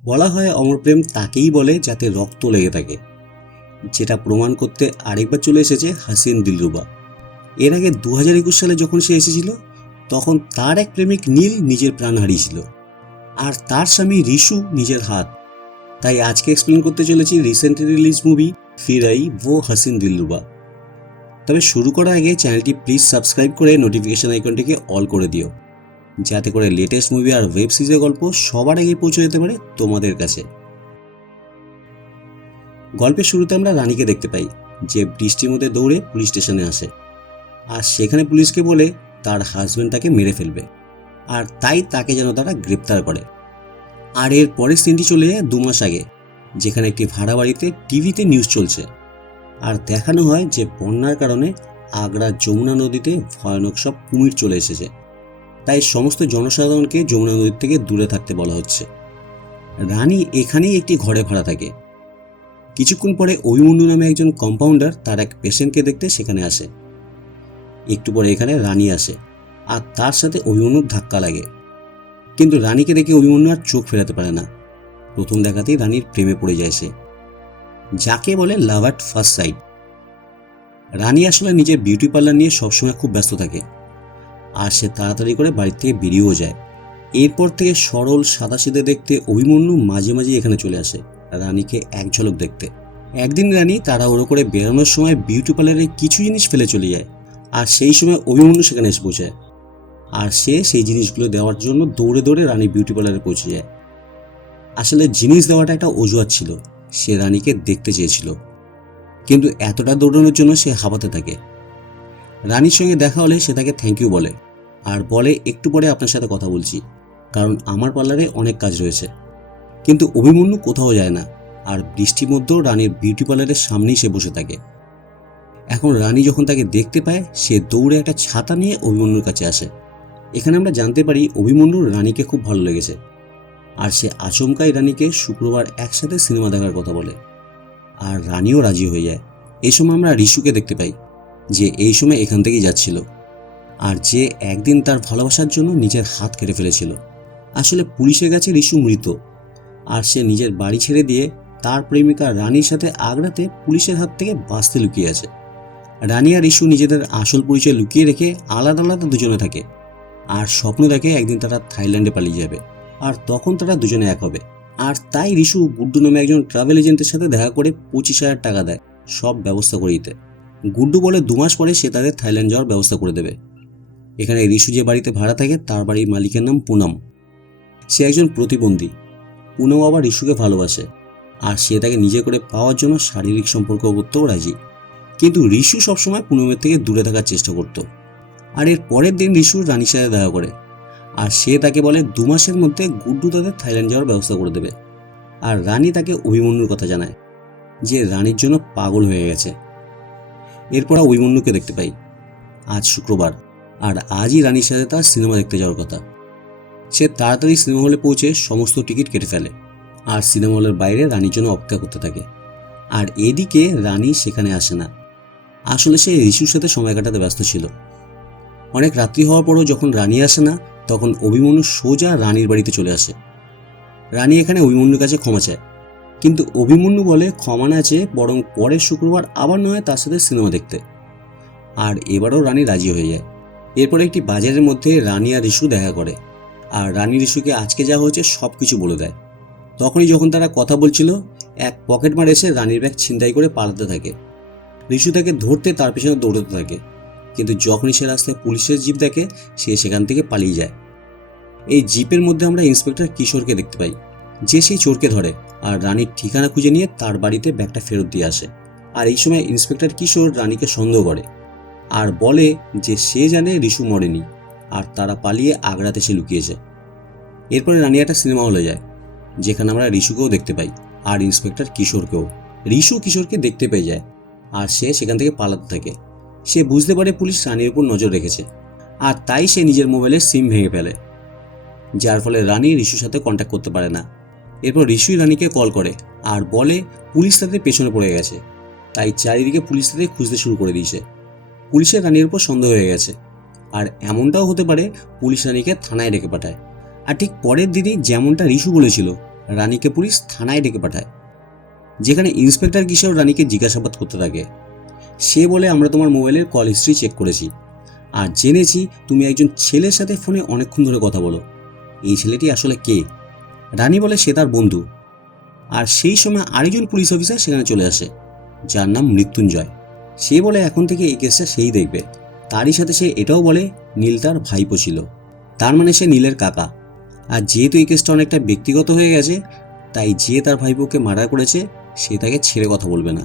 বলা হয় অমর প্রেম তাকেই বলে যাতে রক্ত লেগে থাকে, যেটা প্রমাণ করতে আরেকবার চলে এসেছে হাসিন দিলরুবা। এর আগে 2021 সালে যখন সে এসেছিল, তখন তার এক প্রেমিক নীল নিজের প্রাণ হারিয়েছিল, আর তার স্বামী রিশু নিজের হাত। তাই আজকে এক্সপ্লেন করতে চলেছি রিসেন্টলি রিলিজ মুভি ফির আই वो হাসিন দিলরুবা। তবে শুরু করার আগে চ্যানেলটি প্লিজ সাবস্ক্রাইব করে নোটিফিকেশন আইকনটিকে অল করে দিও, যাতে করে লেটেস্ট মুভি আর ওয়েব সিরিজের গল্প সবার আগে পৌঁছে যেতে পারে তোমাদের কাছে। গল্পের শুরুতে আমরা রানীকে দেখতে পাই, যে বৃষ্টির মধ্যে দৌড়ে পুলিশ স্টেশনে আসে, আর সেখানে পুলিশকে বলে তার হাজব্যান্ড তাকে মেরে ফেলবে, আর তাই তাকে যেন তারা গ্রেপ্তার করে। আর এর পরের সিনটি চলে যায় 2 মাস আগে, যেখানে একটি ভাড়া বাড়িতে টিভিতে নিউজ চলছে, আর দেখানো হয় যে বন্যার কারণে আগ্রা যমুনা নদীতে ভয়ানক সব কুমির চলে এসেছে। তাই সমস্ত জনসাধারণকে যমুনা নদীর থেকে দূরে থাকতে বলা হচ্ছে। রানী এখানেই একটি ঘরে ভাড়া থাকে। কিছুক্ষণ পরে অভিমন্যু নামে একজন কম্পাউন্ডার তার এক পেশেন্টকে দেখতে সেখানে আসে। একটু পরে এখানে রানী আসে, আর তার সাথে অভিমন্যুর ধাক্কা লাগে। কিন্তু রানীকে দেখে অভিমন্যু আর চোখ ফেরাতে পারে না। প্রথম দেখাতেই রানীর প্রেমে পড়ে যায় সে, যাকে বলে লাভ অ্যাট ফার্স্ট সাইট। রানী আসলে নিজের বিউটি পার্লার নিয়ে সবসময় খুব ব্যস্ত থাকে, আর সে তাড়াতাড়ি করে বাড়ি থেকে বেরিয়েও যায়। এরপর থেকে সরল সাদাসিধে দেখতে অভিমন্যু মাঝে মাঝে এখানে চলে আসে রানীকে এক ঝলক দেখতে। একদিন রানী তাড়াহুড়ো করে বেরোনোর সময় বিউটি পার্লারে কিছু জিনিস ফেলে চলে যায়, আর সেই সময় অভিমন্যু সেখানে এসে পৌঁছায়, আর সে সেই জিনিসগুলো দেওয়ার জন্য দৌড়ে দৌড়ে রানী বিউটি পার্লারে পৌঁছে যায়। আসলে জিনিস দেওয়াটা একটা অজুহাত ছিল, সে রানীকে দেখতে চেয়েছিল, কিন্তু এতটা দৌড়ানোর জন্য সে হাঁপাতে থাকে। রানীর সঙ্গে দেখা হলে সে তাকে থ্যাংক ইউ বলে, আর বলে একটু পরে আপনার সাথে কথা বলছি, কারণ আমার পার্লারে অনেক কাজ রয়েছে। কিন্তু অভিমন্যু কোথাও যায় না, আর বৃষ্টির মধ্যেও রানীর বিউটি পার্লারের সামনেই সে বসে থাকে। এখন রানী যখন তাকে দেখতে পায়, সে দৌড়ে একটা ছাতা নিয়ে অভিমন্যুর কাছে আসে। এখানে আমরা জানতে পারি অভিমন্যুর রানীকে খুব ভালো লেগেছে, আর সে আচমকাই রানীকে শুক্রবার একসাথে সিনেমা দেখার কথা বলে, আর রানীও রাজি হয়ে যায়। এই সময় আমরা রিশুকে দেখতে পাই, যে এই সময় এখান থেকেই যাচ্ছিল, আর যে একদিন তার ভালোবাসার জন্য নিজের হাত কেটে ফেলেছিল। আসলে পুলিশের কাছে রিশু মৃত, আর সে নিজের বাড়ি ছেড়ে দিয়ে তার প্রেমিকা রানীর সাথে আগ্রাতে পুলিশের হাত থেকে বাঁচতে লুকিয়ে আছে। রানী আর রিশু নিজেদের আসল পরিচয় লুকিয়ে রেখে আলাদা আলাদা দুজনে থাকে, আর স্বপ্ন দেখে একদিন তারা থাইল্যান্ডে পালিয়ে যাবে, আর তখন তারা দুজনে এক হবে। আর তাই রিশু গুড্ডু নামে একজন ট্রাভেল এজেন্টের সাথে দেখা করে 25,000 টাকা দেয় সব ব্যবস্থা করে দিতে। গুড্ডু বলে 2 মাস পরে সে তাদের থাইল্যান্ড যাওয়ার ব্যবস্থা করে দেবে। এখানে রিশু যে বাড়িতে ভাড়া থাকে তার বাড়ির মালিকের নাম পুনম। সে একজন প্রতিবন্ধী। পুনম আবার রিশুকে ভালোবাসে, আর সে তাকে নিজে করে পাওয়ার জন্য শারীরিক সম্পর্ক করতেও রাজি। কিন্তু রিশু সবসময় পুনমের থেকে দূরে থাকার চেষ্টা করত। আর এর পরের দিন রিশু রানীর সাথে দেখা করে, আর সে তাকে বলে 2 মাসের মধ্যে গুড্ডু তাদের থাইল্যান্ড যাওয়ার ব্যবস্থা করে দেবে। আর রানী তাকে অভিমন্যুর কথা জানায়, যে রানীর জন্য পাগল হয়ে গেছে। এরপর অভিমন্যুকে দেখতে পাই। আজ শুক্রবার, আর আজই রানীর সাথে তার সিনেমা দেখতে যাওয়ার কথা। সে তাড়াতাড়ি সিনেমা হলে পৌঁছে সমস্ত টিকিট কেটে ফেলে, আর সিনেমা হলের বাইরে রানীর জন্য অপেক্ষা করতে থাকে। আর এদিকে রানী সেখানে আসে না। আসলে সে রিশুর সাথে সময় কাটাতে ব্যস্ত ছিল। অনেক রাত্রি হওয়ার পরও যখন রানী আসে না, তখন অভিমন্যু সোজা রানীর বাড়িতে চলে আসে। রানী এখানে অভিমন্যুর কাছে ক্ষমা চায়, কিন্তু অভিমন্যু বলে ক্ষমা না চেয়ে বরং পরের শুক্রবার আবার নয় তার সাথে সিনেমা দেখতে। আর এবারও রানী রাজি হয়ে যায়। এরপর একটি বাজারের মধ্যে রানী আর রিশু দেখা করে, আর রানী রিশুকে আজকে যা হয়েছে সব কিছু বলে দেয়। তখনই যখন তারা কথা বলছিল, এক পকেটমার এসে রানীর ব্যাগ ছিনতাই করে পালাতে থাকে। রিশু তাকে ধরতে তার পেছনে দৌড়াতে থাকে, কিন্তু যখনই সে রাস্তায় পুলিশের জিপ দেখে, সে সেখান থেকে পালিয়ে যায়। এই জিপের মধ্যে আমরা ইন্সপেক্টর কিশোরকে দেখতে পাই, যে সেই চোরকে ধরে আর রানীর ঠিকানা খুঁজে নিয়ে তার বাড়িতে ব্যাগটা ফেরত দিয়ে আসে। আর এই সময় ইন্সপেক্টর কিশোর রানীকে সন্দেহ করে, আর বলে যে সে জানে রিশু মরেনি, আর তারা পালিয়ে আগ্রাতে এসে লুকিয়েছে। এরপরে রানী একটা সিনেমা হলে যায়, যেখানে আমরা রিশুকেও দেখতে পাই, আর ইন্সপেক্টর কিশোরকেও। রিশু কিশোরকে দেখতে পেয়ে যায়, আর সে সেখান থেকে পালাতে থাকে। সে বুঝতে পারে পুলিশ রানীর উপর নজর রেখেছে, আর তাই সে নিজের মোবাইলের সিম ভেঙে ফেলে, যার ফলে রানী রিশুর সাথে কন্ট্যাক্ট করতে পারে না। এরপর রিশুই রানীকে কল করে আর বলে পুলিশ তাদের পেছনে পড়ে গেছে, তাই চারিদিকে পুলিশ তাদের খুঁজতে শুরু করে দিয়েছে। পুলিশের রানীর উপর সন্দেহ হয়ে গেছে, আর এমনটাও হতে পারে পুলিশ রানীকে থানায় রেখে পাঠায়। আর ঠিক পরের দিনই যেমনটা রিশু বলেছিল, রানীকে পুলিশ থানায় ডেকে পাঠায়, যেখানে ইন্সপেক্টর কিশোর রানীকে জিজ্ঞাসাবাদ করতে থাকে। সে বলে, আমরা তোমার মোবাইলের কল হিস্ট্রি চেক করেছি আর জেনেছি তুমি একজন ছেলের সাথে ফোনে অনেকক্ষণ ধরে কথা বলো। এই ছেলেটি আসলে কে? রানী বলে সে তার বন্ধু। আর সেই সময় আরেকজন পুলিশ অফিসার সেখানে চলে আসে, যার নাম মৃত্যুঞ্জয়। সে বলে এখন থেকে এই কেসটা সেই দেখবে। তারই সাথে সে এটাও বলে নীল তার ভাইপো ছিল, তার মানে সে নীলের কাকা। আর যেহেতু এই কেসটা অনেকটা ব্যক্তিগত হয়ে গেছে, তাই যে তার ভাইপোকে মার্ডার করেছে সে তাকে ছেড়ে কথা বলবে না।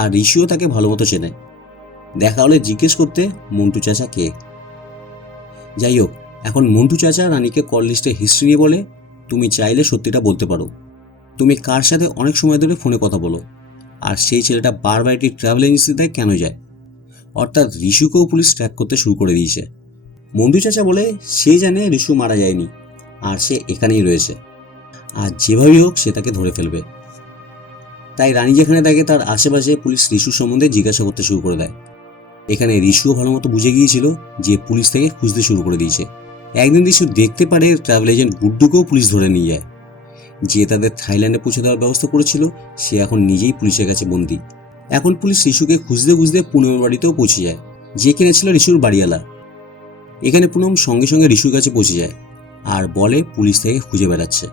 আর ঋষিও তাকে ভালো মতো চেনে। দেখা হলে জিজ্ঞেস করতে মন্টু চাচা কে। যাই হোক, এখন মন্টু চাচা রানীকে কল লিস্টে হিস্ট্রি নিয়ে বলে, তুমি চাইলে সত্যিটা বলতে পারো, তুমি কার সাথে অনেক সময় ধরে ফোনে কথা বলো, আর সেই ছেলেটা বারবার একটি ট্রাভেল এজেন্সিতে কেন যায়। অর্থাৎ ঋষুকেও পুলিশ ট্র্যাক করতে শুরু করে দিয়েছে। মন্টু চাচা বলে সে জানে ঋষু মারা যায়নি, আর সে এখানেই রয়েছে, আর যেভাবেই হোক সে তাকে ধরে ফেলবে। তাই রানী যেখানে থাকে তার আশেপাশে পুলিশ ঋষু সম্বন্ধে জিজ্ঞাসা করতে শুরু করে দেয়। এখানে ঋষুও ভালো মতো বুঝে গিয়েছিল যে পুলিশ তাকে খুঁজতে শুরু করে দিয়েছে। একদিন ঋষু দেখতে পারে ট্রাভেল এজেন্ট গুড্ডুকেও পুলিশ ধরে নিয়ে যায়। যে তাদের থাইল্যান্ডে পৌঁছে দেওয়ার ব্যবস্থা করেছিল সে এখন নিজেই পুলিশের কাছে বন্দী। এখন পুলিশ ঋষুকে খুঁজতে খুঁজতে পুনমের বাড়িতেও পৌঁছে যায়, যে কিনা ছিল ঋষুর বাড়িওয়ালা। এখানে পুনম সঙ্গে সঙ্গে ঋষুর কাছে পৌঁছে যায় আর বলে পুলিশ তাকে খুঁজে বেড়াচ্ছে,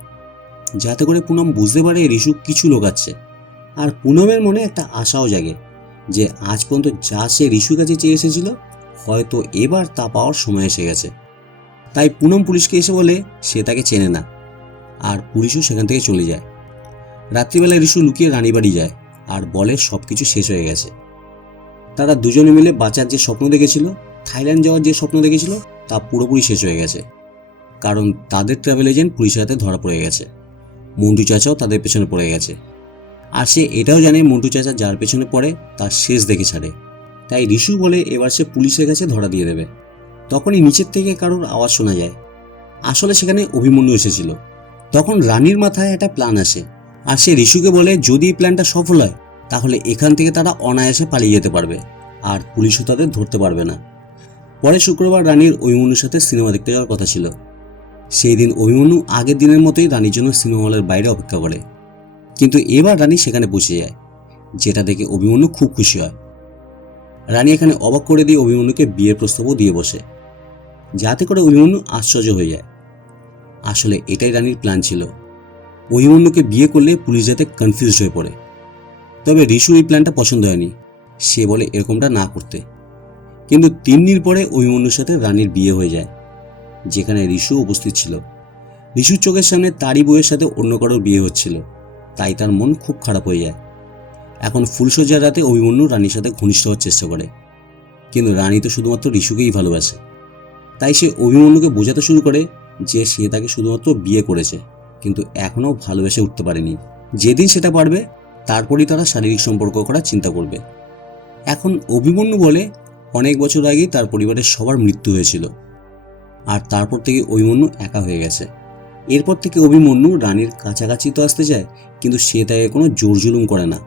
যাতে করে পুনম বুঝতে পারে ঋষু কিছু লোকাচ্ছে। আর পুনমের মনে একটা আশাও জাগে যে আজ পর্যন্ত যা সে ঋষুর কাছে চেয়ে এসেছিল, হয়তো এবার তা পাওয়ার সময় এসে গেছে। তাই পুনম পুলিশকে এসে বলে সে তাকে চেনে না, আর পুলিশও সেখান থেকে চলে যায়। রাত্রিবেলায় ঋষু লুকিয়ে রানী বাড়ি যায় আর বলে সবকিছু শেষ হয়ে গেছে। তারা দুজনে মিলে বাঁচার যে স্বপ্ন দেখেছিল, থাইল্যান্ড যাওয়ার যে স্বপ্ন দেখেছিল, তা পুরোপুরি শেষ হয়ে গেছে, কারণ তাদের ট্রাভেল এজেন্ট পুলিশের হাতে ধরা পড়ে গেছে। মন্টু চাচাও তাদের পেছনে পড়ে গেছে। আর সে এটাও জানে মন্টু চাচা যার পেছনে পড়ে তার শেষ দেখে ছাড়ে। তাই ঋষু বলে এবার সে পুলিশের কাছে ধরা দিয়ে দেবে। তখনই নিচের থেকে কারোর আওয়াজ শোনা যায়। আসলে সেখানে অভিমন্যু এসেছিল। তখন রানীর মাথায় একটা প্ল্যান আসে, আর সে ঋষুকে বলে যদি এই প্ল্যানটা সফল হয় তাহলে এখান থেকে তারা অনায়াসে পালিয়ে যেতে পারবে, আর পুলিশও তাদের ধরতে পারবে না। পরে শুক্রবার রানীর অভিমন্যুর সাথে সিনেমা দেখতে যাওয়ার কথা ছিল। সেই দিন অভিমন্যু আগের দিনের মতোই রানীর জন্য সিনেমা হলের বাইরে অপেক্ষা করে, কিন্তু এবার রানী সেখানে পৌঁছে যায়, যেটা দেখে অভিমন্যু খুব খুশি হয়। রানী এখানে অবাক করে দিয়ে অভিমন্যুকে বিয়ের প্রস্তাবও দিয়ে বসে, যাতে করে অভিমন্যু আশ্চর্য হয়ে যায়। আসলে এটাই রানীর প্ল্যান ছিল, অভিমন্যুকে বিয়ে করলে পুলিশ যাতে কনফিউজড হয়ে পড়ে। তবে ঋষুর এই প্ল্যানটা পছন্দ হয়নি, সে বলে এরকমটা না করতে। কিন্তু 3 দিন পরে অভিমন্যুর সাথে রানীর বিয়ে হয়ে যায়, যেখানে ঋষু উপস্থিত ছিল। ঋষুর চোখের সামনে তারই বউয়ের সাথে অন্য কারোর বিয়ে হচ্ছিল, তাই তার মন খুব খারাপ হয়ে যায়। এখন ফুলসজ্জার রাতে অভিমন্যু রানীর সাথে ঘনিষ্ঠ হওয়ার চেষ্টা করে, কিন্তু রানী তো শুধুমাত্র ঋষুকেই ভালোবাসে। তাই সে অভিমন্যুকে বোঝাতে শুরু করে যে সে তাকে শুধুমাত্র বিয়ে করেছে, কিন্তু এখনও ভালোবেসে উঠতে পারেনি। যেদিন সেটা পারবে তারপরই তারা শারীরিক সম্পর্ক করার চিন্তা করবে। এখন অভিমন্যু বলে অনেক বছর আগেই তার পরিবারের সবার মৃত্যু হয়েছিল, আর তারপর থেকে অভিমন্যু একা হয়ে গেছে। এরপর থেকে অভিমন্যু রানীর কাছাকাছি তো আসতে চায়, কিন্তু সে তাকে কোনো জোর জুলুম করে না।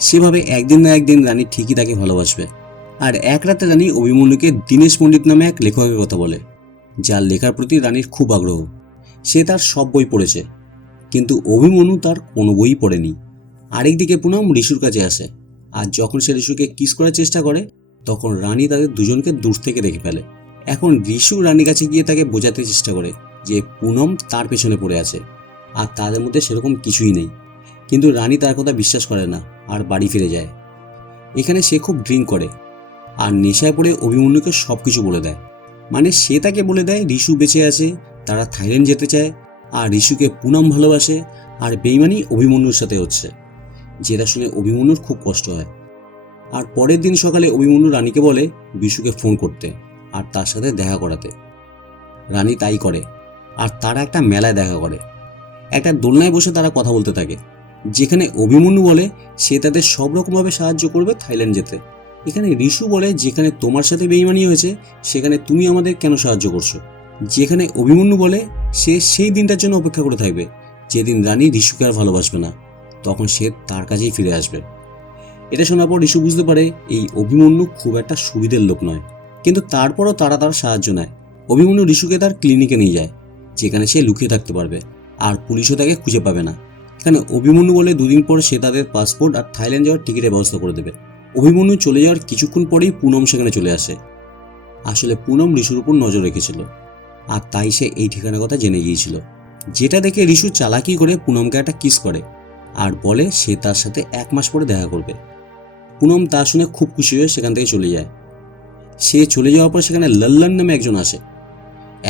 সেভাবে একদিন না একদিন রানী ঠিকই তাকে ভালোবাসবে। আর এক রাতে রানী অভিমন্যুকে দীনেশ পণ্ডিত নামে এক লেখকের কথা বলে, যার লেখার প্রতি রানীর খুব আগ্রহ। সে তার সব বই পড়েছে, কিন্তু অভিমন্যু তার কোনো বই পড়েনি। আরেকদিকে পুনম ঋষুর কাছে আসে, আর যখন সে ঋষুকে কিস করার চেষ্টা করে তখন রানী তাদের দুজনকে দূর থেকে দেখে ফেলে। এখন ঋষু রানীর কাছে গিয়ে তাকে বোঝাতে চেষ্টা করে যে পুনম তার পেছনে পড়ে আছে, আর তাদের মধ্যে সেরকম কিছুই নেই। কিন্তু রানী তার কথা বিশ্বাস করে না আর বাড়ি ফিরে যায়। এখানে সে খুব ড্রিঙ্ক করে আর নেশায় পড়ে অভিমন্যুকে সব কিছু বলে দেয়। মানে সে তাকে বলে দেয় ঋষু বেঁচে আছে, তারা থাইল্যান্ড যেতে চায়, আর ঋষুকে পুনম ভালোবাসে, আর বেইমানি অভিমন্যুর সাথে হচ্ছে। যেটা শুনে অভিমন্যুর খুব কষ্ট হয়। আর পরের দিন সকালে অভিমন্যু রানীকে বলে বিশুকে ফোন করতে আর তার সাথে দেখা করাতে। রানী তাই করে, আর তারা একটা মেলায় দেখা করে। একটা দোলনায় বসে তারা কথা বলতে থাকে, যেখানে অভিমন্যু বলে সে তাদের সব রকমভাবে সাহায্য করবে থাইল্যান্ড যেতে। এখানে ঋষু বলে যেখানে তোমার সাথে বেইমানি হয়েছে সেখানে তুমি আমাদের কেন সাহায্য করছো। যেখানে অভিমন্যু বলে সে সেই দিনটার জন্য অপেক্ষা করে থাকবে যেদিন রানী ঋষুকে আর ভালোবাসবে না, তখন সে তার কাছেই ফিরে আসবে। এটা শোনার পর ঋষু বুঝতে পারে এই অভিমন্যু খুব একটা সুবিধের লোক নয়, কিন্তু তারপরও তারা তার সাহায্য নেয়। অভিমন্যু ঋষুকে তার ক্লিনিকে নিয়ে যায়, যেখানে সে লুকিয়ে থাকতে পারবে। আর পুলিশও তাকে খুঁজে পাবে না। এখানে অভিমন্যু বলে 2 দিন পর সে তাদের পাসপোর্ট আর থাইল্যান্ড যাওয়ার টিকিটের ব্যবস্থা করে দেবে। অভিমন্যু চলে যাওয়ার কিছুক্ষণ পরেই পুনম সেখানে চলে আসে। আসলে পুনম ঋষুর উপর নজর রেখেছিল, আর তাই সে এই ঠিকানার কথা জেনে গিয়েছিল। যেটা দেখে ঋষু চালাকি করে পুনমকে একটা কিস করে আর বলে সে তার সাথে 1 মাস পরে দেখা করবে। পুনম তা শুনে খুব খুশি হয়ে সেখান থেকে চলে যায়। সে চলে যাওয়ার পর সেখানে লল্লন নামে একজন আসে।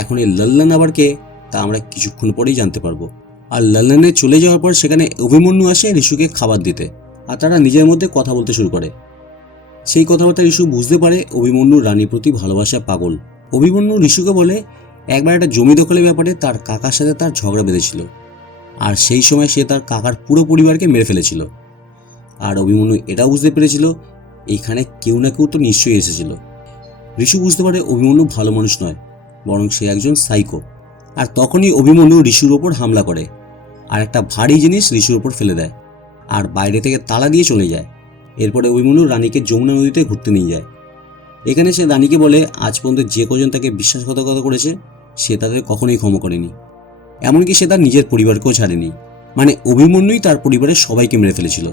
এখন এই লল্লন আবার কে তা আমরা কিছুক্ষণ পরেই জানতে পারবো। আর লল্লনে চলে যাওয়ার পর সেখানে অভিমন্যু আসে ঋষুকে খাবার দিতে, আর তারা নিজের মধ্যে কথা বলতে শুরু করে। সেই কথাবার্তা ঋষু বুঝতে পারে অভিমন্যু রানীর প্রতি ভালোবাসা পাগল। অভিমন্যু ঋষুকে বলে একবার একটা জমি দখলের ব্যাপারে তার কাকার সাথে তার ঝগড়া বেঁধেছিল, আর সেই সময় সে তার কাকার পুরো পরিবারকে মেরে ফেলেছিল। আর অভিমন্যু এটাও বুঝতে পেরেছিল এখানে কেউ না কেউ তো নিশ্চয়ই এসেছিল। ঋষু বুঝতে পারে অভিমন্যু ভালো মানুষ নয়, বরং সে একজন সাইকো। আর তখনই অভিমন্যু ঋষুর ওপর হামলা করে আর একটা ভারী জিনিস ঋষুর ওপর ফেলে দেয় আর বাইরে থেকে তালা দিয়ে চলে যায়। এরপরে অভিমন্যু রানীকে যমুনা নদীতে ঘুরতে নিয়ে যায়। এখানে সে রানীকে বলে আজ পর্যন্ত যে কজন তাকে বিশ্বাসঘাতকতা করেছে সে তাদের কখনোই ক্ষমা করেনি, এমনকি সে তার নিজের পরিবারকেও ছাড়েনি। মানে অভিমন্যুই তার পরিবারের সবাইকে মেরে ফেলেছিল।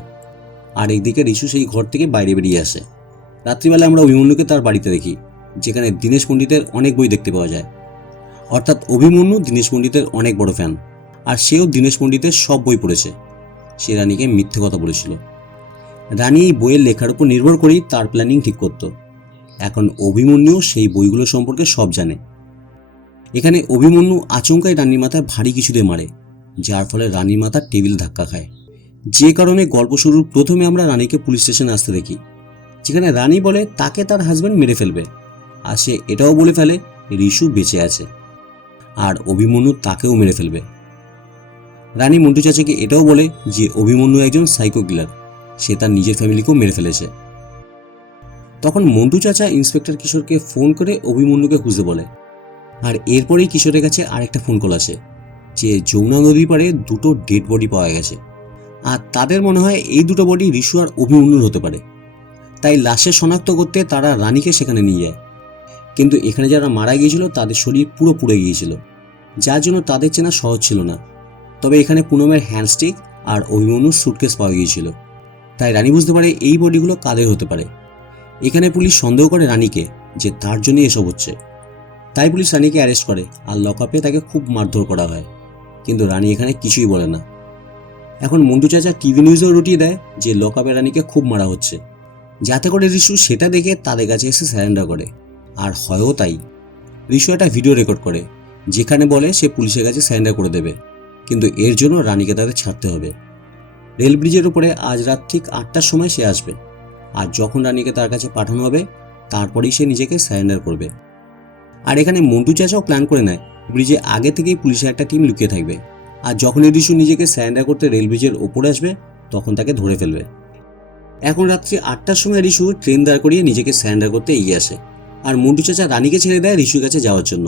আর এইদিকে ঋষু সেই ঘর থেকে বাইরে বেরিয়ে আসে। রাত্রিবেলা আমরা অভিমন্যুকে তার বাড়িতে দেখি, যেখানে দীনেশ পণ্ডিতের অনেক বই দেখতে পাওয়া যায়। অর্থাৎ অভিমন্যু দীনেশ পণ্ডিতের অনেক বড় ফ্যান, আর সেও দীনেশ পণ্ডিতের সব বই পড়েছে। সে রানীকে মিথ্যে কথা বলেছিল। রানী এই বইয়ের লেখার উপর নির্ভর করেই তার প্ল্যানিং ঠিক করত। এখন অভিমন্যু সেই বইগুলো সম্পর্কে সব জানে। এখানে অভিমন্যু আচমকাই রানীর মাথায় ভারী কিছু দিয়ে মারে, যার ফলে রানীর মাথা টেবিল ধাক্কা খায়। যে কারণে গল্প শুরুর প্রথমে আমরা রানীকে পুলিশ স্টেশনে আসতে দেখি, যেখানে রানী বলে তাকে তার হাজব্যান্ড মেরে ফেলবে, আর সে এটাও বলে ফেলে ঋষু বেঁচে আছে আর অভিমন্যু তাকেও মেরে ফেলবে। রানী মন্টু চাচাকে এটাও বলে যে অভিমন্যু একজন সাইকো কিলার, সে তার নিজের ফ্যামিলিকেও মেরে ফেলেছে। তখন মন্টু চাচা ইন্সপেক্টর কিশোরকে ফোন করে অভিমন্যুকে খুঁজতে বলে। আর এরপরেই কিশোরের কাছে আরেকটা ফোন কল আসে যে যমুনা নদীর পাড়ে 2টো ডেড বডি পাওয়া গেছে, আর তাদের মনে হয় এই 2টো বডি ঋষু আর অভিমন্যুর হতে পারে। তাই লাশের শনাক্ত করতে তারা রানীকে সেখানে নিয়ে যায়। কিন্তু এখানে যারা মারা গিয়েছিল তাদের শরীর পুরো পুড়ে গিয়েছিল, যার জন্য তাদের চেনা সহজ ছিল না। তবে এখানে পুনমের হ্যান্ডস্টিক আর অভিমন্যুর সুটকেস পাওয়া গিয়েছিল। তাই রানী বুঝতে পারে এই বডিগুলো কাদের হতে পারে। এখানে পুলিশ সন্দেহ করে রানীকে যে তার জন্যই এসব হচ্ছে। তাই পুলিশ রানীকে অ্যারেস্ট করে আর লকআপে তাকে খুব মারধর করা হয়, কিন্তু রানী এখানে কিছুই বলে না। এখন মন্টু চাচা টিভি নিউজেও রটিয়ে দেয় যে লকআপে রানীকে খুব মারা হচ্ছে, যাতে করে ঋষু সেটা দেখে তাদের কাছে এসে স্যারেন্ডার করে। আর হয়ও তাই। ঋষু একটা ভিডিও রেকর্ড করে যেখানে বলে সে পুলিশের কাছে স্যারেন্ডার করে দেবে, কিন্তু এর জন্য রানীকে তাদের ছাড়তে হবে। রেল ব্রিজের উপরে আজ রাত ঠিক 8টার সময় সে আসবে, আর যখন রানীকে তার কাছে পাঠানো হবে তারপরেই সে নিজেকে স্যারেন্ডার করবে। আর এখানে মন্টু চাচাও প্ল্যান করে নেয় ব্রিজে আগে থেকেই পুলিশের একটা টিম লুকিয়ে থাকবে, আর যখনই ঋষু নিজেকে স্যারেন্ডার করতে রেল ব্রিজের ওপরে আসবে তখন তাকে ধরে ফেলবে। এখন রাত্রি 8টার সময় ঋষু ট্রেন দাঁড় করিয়ে নিজেকে স্যারেন্ডার করতে এগিয়ে আসে, আর মন্টু চাচা রানীকে ছেড়ে দেয় ঋষুর কাছে যাওয়ার জন্য।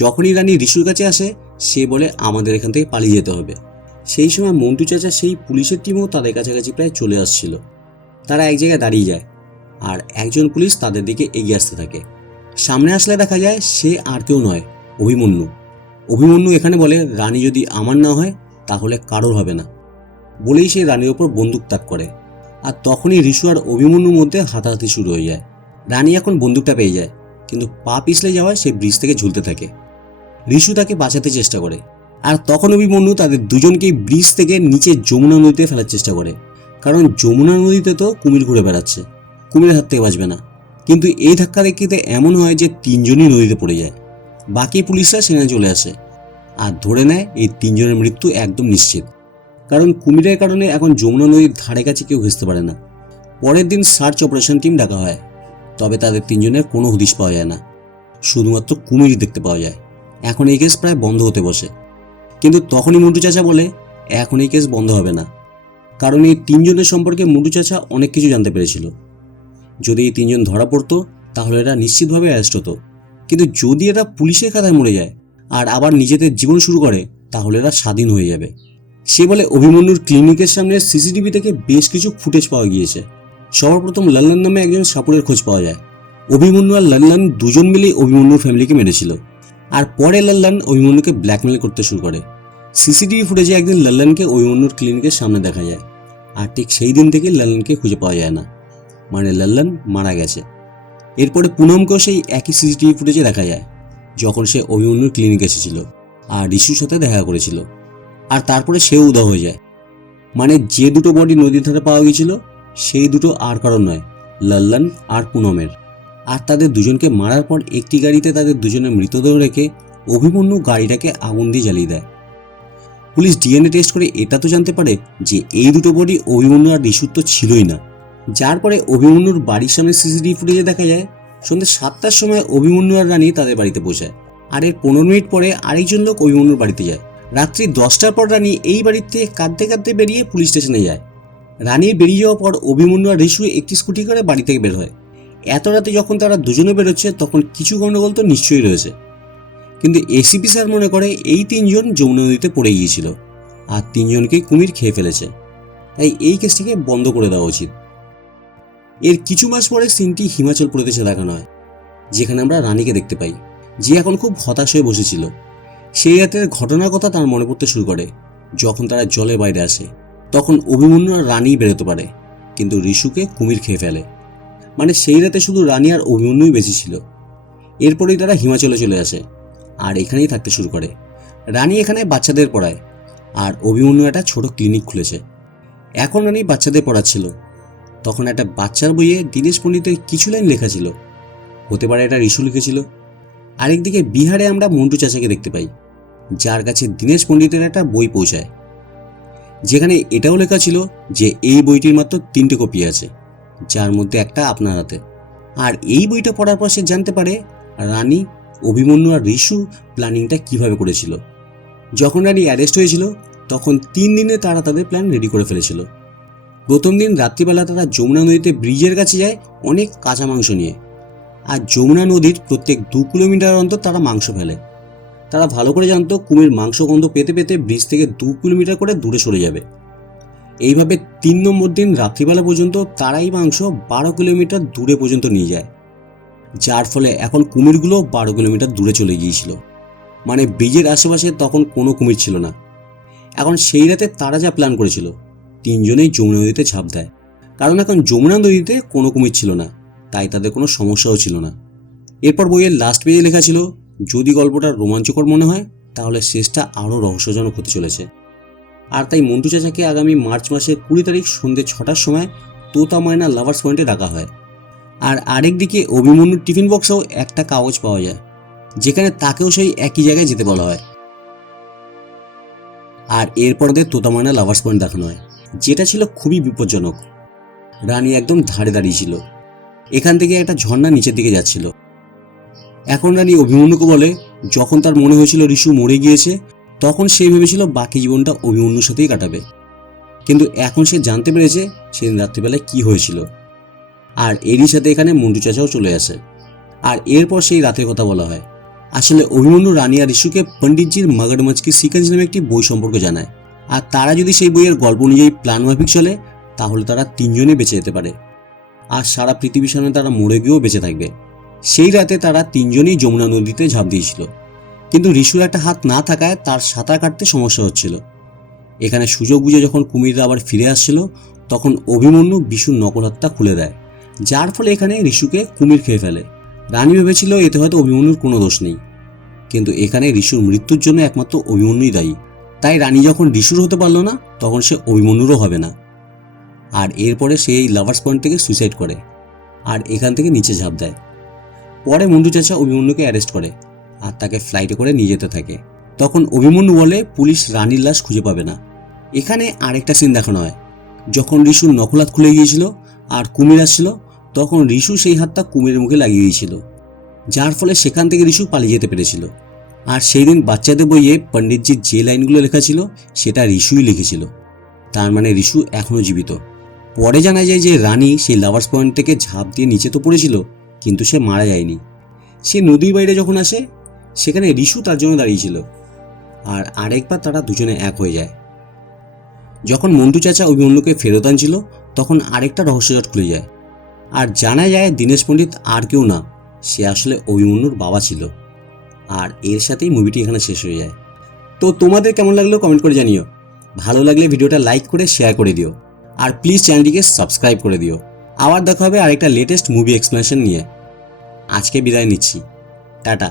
যখনই রানী ঋষুর কাছে আসে সে বলে আমাদের এখান থেকে পালিয়ে যেতে হবে। সেই সময় মন্টু চাচা সেই পুলিশের টিমও তাদের কাছাকাছি প্রায় চলে আসছিল। তারা এক জায়গায় দাঁড়িয়ে যায়, আর একজন পুলিশ তাদের দিকে এগিয়ে আসতে থাকে। সামনে আসলে দেখা যায় সে আর কেউ নয়, অভিমন্যু। অভিমন্যু এখানে বলে রানী যদি আমার না হয় তাহলে কারোর হবে না, বলেই সে রানীর ওপর বন্দুক তাক করে। আর তখনই ঋষু আর অভিমন্যুর মধ্যে হাতাহাতি শুরু হয়ে যায়। রানী এখন বন্দুকটা পেয়ে যায়, কিন্তু পা পিছলে যাওয়ায় সে ব্রিজ থেকে ঝুলতে থাকে। ঋষু তাকে বাঁচাতে চেষ্টা করে, আর তখন অভিমন্যু তাদের দুজনকেই ব্রিজ থেকে নিচে যমুনা নদীতে ফেলার চেষ্টা করে, কারণ যমুনা নদীতে তো কুমির ঘুরে বেড়াচ্ছে, কুমিরের হাত থেকে বাঁচবে না। কিন্তু এই ধাক্কা দেখিতে এমন হয় যে 3জনই নদীতে পড়ে যায়। বাকি পুলিশরা সেখানে চলে আসে আর ধরে নেয় এই 3জনের মৃত্যু একদম নিশ্চিত, কারণ কুমিরের কারণে এখন যমুনা নদীর ধারে কাছে কেউ ঘেঁষতে পারে না। পরের দিন সার্চ অপারেশন টিম ডাকা হয়, তবে তাদের 3জনের কোনো হদিশ পাওয়া যায় না, শুধুমাত্র কুমির দেখতে পাওয়া যায়। এখন এই কেস প্রায় বন্ধ হতে বসে, কিন্তু তখনই মন্টু চাচা বলে এখন এই কেস বন্ধ হবে না, কারণ এই 3জনের সম্পর্কে মন্টু চাচা অনেক কিছু জানতে পেরেছিল। যদি এই 3জন ধরা পড়তো তাহলে এরা নিশ্চিতভাবে অ্যারেস্ট হতো, কিন্তু যদি এরা পুলিশের খাতায় মরে যায় আর আবার নিজেদের জীবন শুরু করে তাহলে এরা স্বাধীন হয়ে যাবে। সে বলে অভিমন্যুর ক্লিনিকের সামনে সিসিটিভি থেকে বেশ কিছু ফুটেজ পাওয়া গিয়েছে। সবার প্রথম লল্লন নামে একজন সাপুরের খোঁজ পাওয়া যায়। অভিমন্যু আর লল্লন দুজন মিলেই অভিমন্যুর ফ্যামিলিকে মেরেছিল, আর পরে লল্লন অভিমন্যুকে ব্ল্যাকমেল করতে শুরু করে। সিসিটিভি ফুটেজে একদিন লল্লনকে অভিমন্যুর ক্লিনিকের সামনে দেখা যায়, আর ঠিক সেই দিন থেকে লল্লনকে খুঁজে পাওয়া যায় না, মানে লল্লন মারা গেছে। এরপরে পুনমকেও সেই একই সিসিটিভি ফুটেজে দেখা যায়, যখন সে অভিমন্যুর ক্লিনিকে এসেছিল আর ঋষুর সাথে দেখা করেছিল, আর তারপরে সেও উধাও হয়ে যায়। মানে যে দুটো বডি নদীর ধারে পাওয়া গিয়েছিল সেই দুটো আর কারণ নয়, লল্লন আর পুনমের। আর তাদের দুজনকে মারার পর একটি গাড়িতে তাদের দুজনের মৃতদেহ রেখে অভিমন্যু গাড়িটাকে আগুন দিয়ে জ্বালিয়ে দেয়। পুলিশ ডিএনএ টেস্ট করে এটা তো জানতে পারে যে এই দুটো বডি অভিমন্যু আর ঋষুর তো ছিলই না। যার পরে অভিমন্যুর বাড়ির সামনে সিসিটিভি ফুটেজে দেখা যায় সন্ধ্যে 7টার সময় অভিমন্যু আর রানী তাদের বাড়িতে পৌঁছায়, আর এর 15 মিনিট পরে আরেকজন লোক অভিমন্যুর বাড়িতে যায়। রাত্রি 10টার পর রানী এই বাড়িতে কাঁদতে কাঁদতে বেরিয়ে পুলিশ স্টেশনে যায়। রানীর বেরিয়ে যাওয়ার পর অভিমন্যু আর ঋষু একটি স্কুটি করে বাড়ি থেকে বের হয়। এত রাতে যখন তারা দুজনে বেরোচ্ছে তখন কিছু গণ্ডগোল তো নিশ্চয়ই রয়েছে, কিন্তু এসিপি স্যার মনে করে এই 3জন যমুনা নদীতে পড়ে গিয়েছিল আর 3জনকেই কুমির খেয়ে ফেলেছে, তাই এই কেসটিকে বন্ধ করে দেওয়া উচিত। এর কিছু মাস পরে সিনটি হিমাচল প্রদেশে দেখানো হয়, যেখানে আমরা রানীকে দেখতে পাই, যে এখন খুব হতাশ হয়ে বসেছিল। সেই রাতের ঘটনার কথা তার মনে পড়তে শুরু করে। যখন তারা জলের বাইরে আসে তখন অভিমন্যু আর রানী বেরোতে পারে, কিন্তু ঋষুকে কুমির খেয়ে ফেলে। মানে সেই রাতে শুধু রানী আর অভিমন্যুই বেঁচে ছিল। এরপরেই তারা হিমাচলে চলে আসে আর এখানেই থাকতে শুরু করে। রানী এখানে বাচ্চাদের পড়ায়, আর অভিমন্যু একটা ছোট ক্লিনিক খুলেছে। এখন রানী বাচ্চাদের পড়াচ্ছিল, তখন একটা বাচ্চার বইয়ে দীনেশ পণ্ডিতের কিছু লাইন লেখা ছিল। হতে পারে এটা ঋষু লিখেছিল। আরেকদিকে বিহারে আমরা মন্টু চাচাকে দেখতে পাই, যার কাছে দীনেশ পণ্ডিতের একটা বই পৌঁছায়, যেখানে এটাও লেখা ছিল যে এই বইটির মাত্র 3টে কপি আছে, যার মধ্যে একটা আপনার হাতে। আর এই বইটা পড়ার পর সে জানতে পারে রানী, অভিমন্যু আর ঋষু প্ল্যানিংটা কিভাবে করেছিল। যখন রানী অ্যারেস্ট হয়েছিল তখন 3 দিনে তারা তাদের প্ল্যান রেডি করে ফেলেছিল। প্রথম দিন রাত্রিবেলা তারা যমুনা নদীতে ব্রিজের কাছে যায় অনেক কাঁচা মাংস নিয়ে, আর যমুনা নদীর প্রত্যেক 2 কিলোমিটার অন্তর তারা মাংস ফেলে। তারা ভালো করে জানতো কুমির মাংস গন্ধ পেতে পেতে ব্রিজ থেকে 2 কিলোমিটার করে দূরে সরে যাবে। এইভাবে 3 নম্বর দিন রাত্রিবেলা পর্যন্ত তারাই মাংস 12 কিলোমিটার দূরে পর্যন্ত নিয়ে যায়, যার ফলে এখন কুমিরগুলো 12 কিলোমিটার দূরে চলে গিয়েছিল। মানে ব্রিজের আশেপাশে তখন কোনো কুমির ছিল না। এখন সেই রাতে তারা যা প্ল্যান করেছিল, 3জনেই যমুনা নদীতে ঝাঁপ দেয়, কারণ এখন যমুনা নদীতে কোনো কুমির ছিল না, তাই তাদের কোনো সমস্যাও ছিল না। এরপর বইয়ের লাস্ট পেজে লেখা ছিল, যদি গল্পটা রোমাঞ্চকর মনে হয় তাহলে শেষটা আরও রহস্যজনক হতে চলেছে। আর তাই মন্টু চাচাকে আগামী মার্চ মাসের 20 তারিখ সন্ধ্যে 6টার সময় তোতা ময়না লাভার্স পয়েন্টে ডাকা হয়। আর আরেকদিকে অভিমন্যুর টিফিন বক্সেও একটা কাগজ পাওয়া যায়, যেখানে তাকেও সেই একই জায়গায় যেতে বলা হয়। আর এরপর ওদের তোতা ময়না লাভার্স পয়েন্ট দেখানো হয়, যেটা ছিল খুবই বিপজ্জনক। রানী একদম ধারে দাঁড়িয়ে ছিল, এখান থেকে একটা ঝর্ণা নিচের দিকে যাচ্ছিল। এখন রানী অভিমন্যুকে বলে, যখন তার মনে হয়েছিল ঋষু মরে গিয়েছে তখন সে ভেবেছিল বাকি জীবনটা অভিমন্যুর সাথেই কাটাবে, কিন্তু এখন সে জানতে পেরেছে সেদিন রাত্রিবেলায় কি হয়েছিল। আর এরই সাথে এখানে মন্টু চাচাও চলে আসে, আর এরপর সেই রাতের কথা বলা হয়। আসলে অভিমন্যু রানী আর ঋষুকে পণ্ডিতজির মগরমচ্ছ কি সিকঞ্জ নামে একটি বই সম্পর্কে জানায়, আর তারা যদি সেই বইয়ের গল্প অনুযায়ী প্ল্যান মাফিক চলে তাহলে তারা 3জনে বেঁচে যেতে পারে, আর সারা পৃথিবীর সামনে তারা মরে গিয়েও বেঁচে থাকবে। সেই রাতে তারা 3জনেই যমুনা নদীতে ঝাঁপ দিয়েছিল, কিন্তু ঋষুর একটা হাত না থাকায় তার সাঁতার কাটতে সমস্যা হচ্ছিল। এখানে সুযোগ বুঝে যখন কুমিররা আবার ফিরে আসছিল তখন অভিমন্যু বিশুর নকল হাতটা খুলে দেয়, যার ফলে এখানে ঋষুকে কুমির খেয়ে ফেলে। রানী ভেবেছিল এতে হয়তো অভিমন্যুর কোনো দোষ নেই, কিন্তু এখানে ঋষুর মৃত্যুর জন্য একমাত্র অভিমন্যুই দায়ী। তাই রানী যখন ঋষুর হতে পারল না তখন সে অভিমন্যুরও হবে না। আর এরপরে সে এই লাভার্স পয়েন্ট থেকে সুইসাইড করে আর এখান থেকে নিচে ঝাঁপ দেয়। পরে মন্টু চাচা অভিমন্যুকে অ্যারেস্ট করে আর তাকে ফ্লাইটে করে নিয়ে যেতে থাকে। তখন অভিমন্যু বলে পুলিশ রানীর লাশ খুঁজে পাবে না। এখানে আরেকটা সিন দেখানো হয়, যখন ঋষুর নকল হাত খুলে গিয়েছিল আর কুমির আসছিল তখন ঋষু সেই হাতটা কুমিরের মুখে লাগিয়ে দিয়েছিল, যার ফলে সেখান থেকে ঋষু পালিয়ে যেতে পেরেছিল। আর সেই দিন বাচ্চাদের বইয়ে পণ্ডিতজির যে লাইনগুলো লেখা ছিল সেটা ঋষুই লিখেছিল, তার মানে ঋষু এখনও জীবিত। পরে জানা যায় যে রানী সেই লাভার্স পয়েন্ট থেকে ঝাঁপ দিয়ে নিচে তো পড়েছিল, কিন্তু সে মারা যায়নি। সে নদীর বাইরে যখন আসে সেখানে ঋষু তার জন্য দাঁড়িয়েছিল, আর আরেকবার তারা দুজনে এক হয়ে যায়। যখন মন্টু চাচা অভিমন্যুকে ফেরত আনছিল তখন আরেকটা রহস্যজট খুলে যায়, আর জানা যায় দীনেশ পণ্ডিত আর কেউ না, সে আসলে অভিমন্যুর বাবা ছিল। আর এর সাথেই মুভিটি এখানে শেষ হয়ে যায়। তো তোমাদের কেমন লাগলো কমেন্ট করে জানিও। ভালো লাগলে ভিডিওটা লাইক করে শেয়ার করে দিও, আর প্লিজ চ্যানেলটিকে সাবস্ক্রাইব করে দিও। আবার দেখা হবে আরেকটা লেটেস্ট মুভি এক্সপ্লেনেশন নিয়ে। আজকে বিদায় নিচ্ছি, টাটা।